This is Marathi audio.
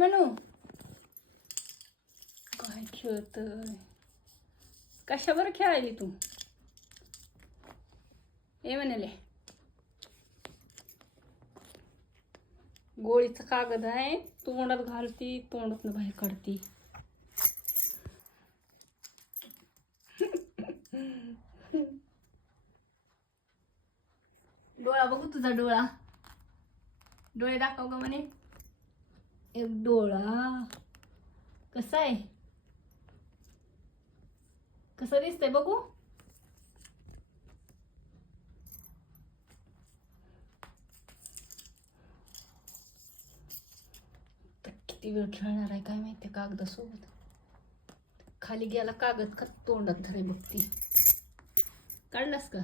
म्हणू काय खेळतोय? कशावर खेळायली तू? ए म्हणाले गोळीचं कागद आहे, तोंडात घालती, तोंडातनं बाहेर काढती. डोळा बघू तुझा डोळा. डोळे दाखव ग म्हणे. एक डोळा कसा आहे? कसं दिसतंय बघू? किती वेळ खेळणार आहे काय माहिती कागदासोबत. खाली गेला कागद का तोंडात धरे बघती. काढलास का?